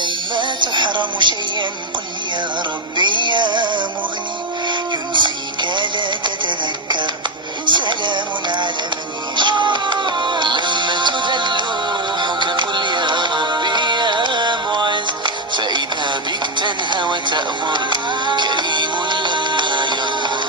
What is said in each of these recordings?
لما تحرم شيئا قل يا ربي يا مغني، ينسيك لا تتذكر، سلام على من يشكو. لما تذل روحك قل يا ربي يا معز، فإذا بك تنهى وتأمر، كريم لما يغفر.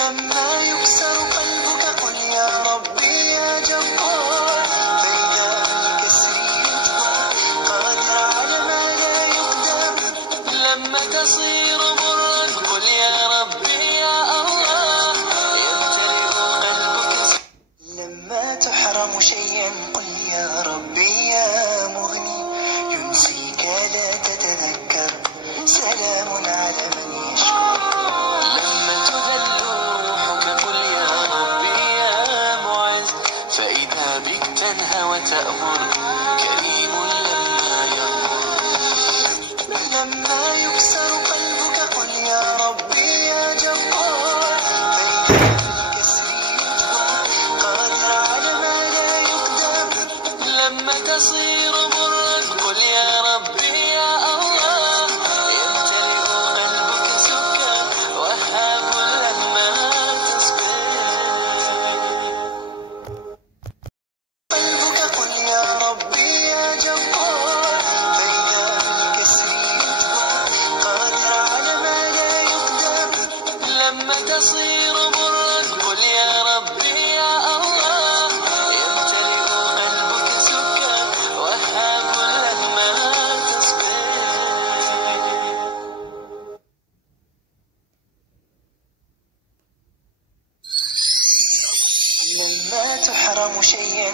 لما يكسر قلبك قل يا ربي يا جبار، فإذا بالكسر يجبر، قادر على ما لا يقدر. لما تصير مرا قل يا ربي يا الله، يمتلئ قلبك. لما تحرم شيئا قل يا ربي يا مغني، ينسيك لا تتذكر، سلام على من يشكو. لما تذل روحك قل يا ربي يا معز، فإذا بك تنهى وتأمر، كريم لما يغفر. لما يكسر قلبك قل يا ربي يا جبار، فإذا بالكسر يجبر، قادر على ما لا يقدر. لما تصير مرا قل يا ربي يا الله، يمتلئ قلبك سكر، وهاب لما تصبر. قلبك قل يا ربي يا جبار، فإذا بالكسر يجبر، قادر على ما لا يقدر. لما تصير مرا قل يا ربي يا الله، يمتلئ قلبك سكر، وهاب لما تصبر. لما تحرم شيئا